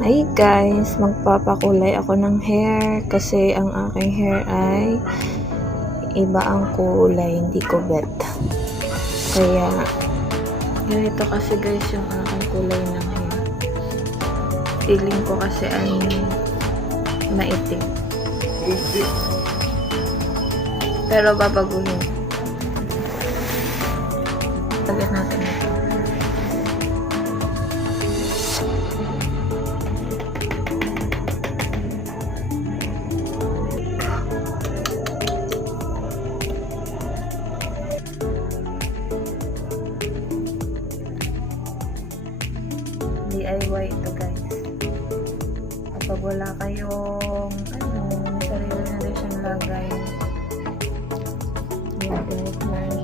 Hi guys, magpapakulay ako ng hair kasi ang aking hair ay iba ang kulay, hindi ko bet. Kaya ganito kasi guys yung aking kulay ng hair. Feeling ko kasi ay maitim. Pero babaguhin. Lagyan natin ito. DIY ito guys. Kapag wala kayong may sarili na rin siyang lagay. Yan, meron